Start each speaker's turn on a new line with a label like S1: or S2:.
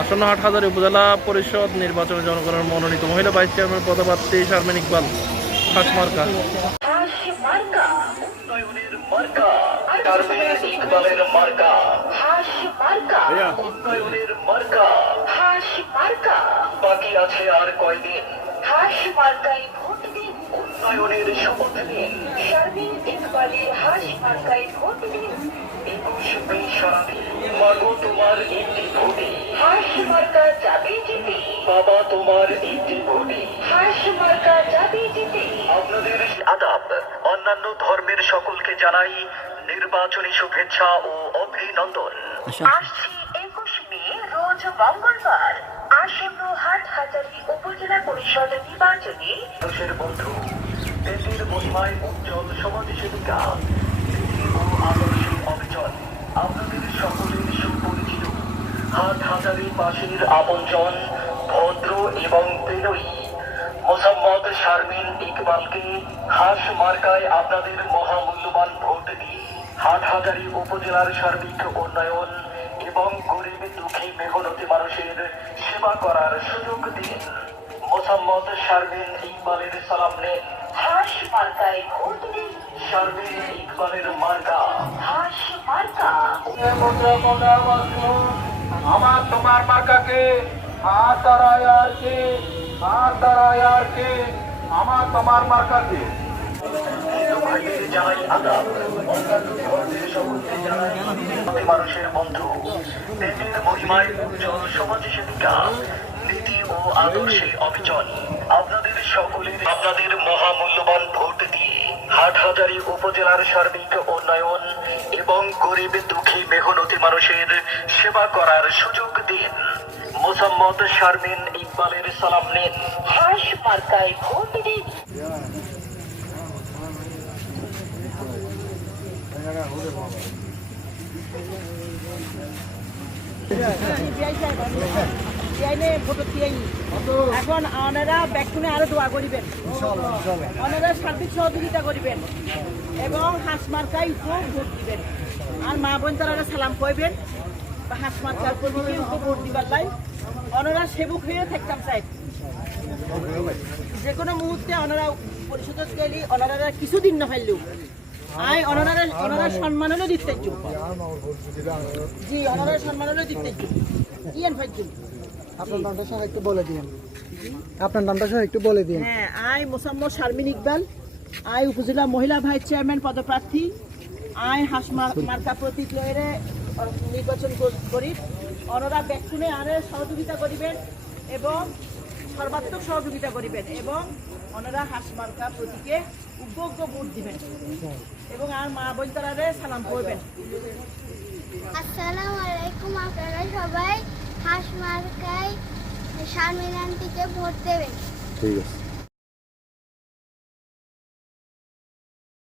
S1: আসন্ন হাটহাজারী উপজেলা পরিষদ নির্বাচনে জনগণের মনোনীত মহিলা ভাইস চেয়ারম্যান পদপ্রার্থী শারমিন ইকবাল হাসমার্কা
S2: আর কয়দিন
S3: হাস দিন
S2: উন্নয়নের শপথ নিন
S3: শারমিন ইকবালের হাস মার্কায় ভোট দিন।
S2: একুশ মে মাগো তোমার একটি ভোটে।
S3: হাস মার্কা যাবে জিতে।
S2: বাবা তোমার একটি ভোটে।
S3: হাস মার্কা যাবে জিতে।
S2: আপনাদের আদাব অন্যান্য ধর্মের সকলকে জানাই নির্বাচনী শুভেচ্ছা ও অভিনন্দন।
S3: আসছে একুশ মে রোজ মঙ্গলবার। আসন্ন হাটহাজারি উপজেলা পরিষদ নির্বাচনে
S2: দেশের বন্ধু দেশের মহিমায় উজ্জ্বল সমাজ সেবিকা নীতি আপনাদের সকলের সুপরিচিত হাট হাজারি পাশের আপনজন, ভদ্র এবং বিনয়ী মোসাম্মদ শারমিন ইকবালকে হাস মার্কায় আপনাদের মহামূল্যবান ভোট দিয়ে হাট হাজারি উপজেলার সার্বিক উন্নয়ন এবং গরিব দুঃখী মেহনতি মানুষের সেবা করার সুযোগ দিন। মোসাম্মদ শারমিন ইকবালের সালাম নেন।
S3: হাস মার্কায় ভোট দিন।
S2: শারমিন ইকবালের মার্কা।
S3: হাস মার্কা।
S4: আমার তোমার মার্কাকে হাত আর কে হাত আর কে আমার তোমার মার্কাকে।
S2: জানাই অন্যান্য মানুষের বন্ধু। দেশের মহিমায় উজ্জ্বল সমাজ সেবিকা নীতি ও আদর্শে অবিচল। আপনাদের সকলের আপনাদের মহামূল্যবান ভোট দিয়ে হাটহাজারী উপজেলার সার্বিক উন্নয়ন এবং গরিব দুঃখী মেহনতি মানুষের সেবা করার সুযোগ দিন। মোসাম্মদ শারমিন ইকবালের সালাম নিন।
S3: হাস মার্কায় ভোট দিন।
S5: এখন ওনারা ব্যাকুনে আরও দোয়া করিবেন। ওনারা সার্বিক সহযোগিতা করিবেন এবং হাঁস মার্কায় উপর ভোট দিবেন। আর মা বোন তারা সালাম কইবেন। বা হাঁস মার্কার ভোট দিবার লাই। ওনারা সেবক হয়ে থাকতাম চাই যে কোনো মুহূর্তে ওনারা পরিষদ গেলি ওনারা কিছুদিন না ফাইলেও আই ওনারা ওনারা সম্মান হলেও দিতে জি ওনারা সম্মান হলেও দিতে ইয়েন ফাইজুন
S6: আপনার নামটা সহ একটু বলে দিন আপনার নামটা সহ একটু বলে দিন
S5: হ্যাঁ আই মোসাম্মদ শারমিন ইকবাল আই উপজেলা মহিলা ভাইস চেয়ারম্যান পদপ্রার্থী আই হাস মার্কা প্রতীক লয়ের নির্বাচন করি অনরা ব্যাকুনে আরে সহযোগিতা করিবেন এবং সর্বাত্মক সহযোগিতা করিবেন এবং ওনারা হাসমার্কা প্রতিকে উদ্যোগ্য ভোট দিবেন এবং আর মা বোন তারারে সালাম করবেন।
S7: আসসালামু আলাইকুম আপনারা সবাই হাসমার্কায় শারমিনান্তিকে শারমিন ভোট দেবেন।
S6: ঠিক আছে।